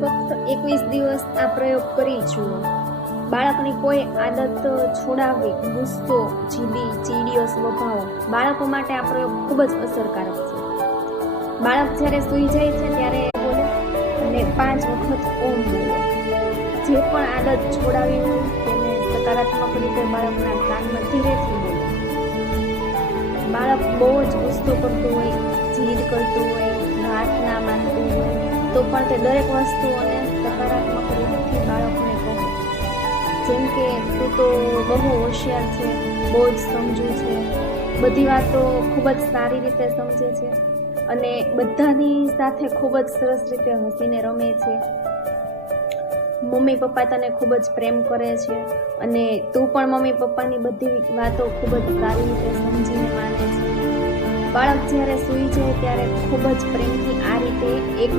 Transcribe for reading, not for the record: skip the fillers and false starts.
ફક્ત 21 દિવસ આ પ્રયોગ કરી જુઓ. બાળકની કોઈ આદત છોડાવવી, ગુસ્સો, જીદી, ચીડિયો સ્વભાવ, બાળકો માટે આ પ્રયોગ ખૂબ જ અસરકારક છે. બાળક જ્યારે સૂઈ જાય છે ત્યારે બોલો અને 5 વખત ઓમ બોલો. જે પણ આદત છોડાવી હોય તેને સકારાત્મક રીતે બાળકના કાનમાં ધીરેથી બોલો. બાળક બહુ જ ગુસ્સો કરતું હોય, જીદ કરતું હોય, વાત ના માનતું હોય તો પણ તે દરેક વસ્તુઓને સકારાત્મક રીતથી બાળકને કહો. જેમ કે તું તો બહુ હોશિયાર છે, બહુ જ સમજુ છે, બધી વાતો ખૂબ જ સારી રીતે સમજે છે અને બધાની સાથે ખૂબ જ સરસ રીતે હસીને રમે છે. મમ્મી પપ્પા તને ખૂબ જ પ્રેમ કરે છે અને તું પણ મમ્મી પપ્પાની બધી વાતો ખૂબ જ સારી રીતે સમજીને માને છે. બાળક જ્યારે સૂઈ જાય ત્યારે ખૂબ જ પ્રેમથી આ રીતે 21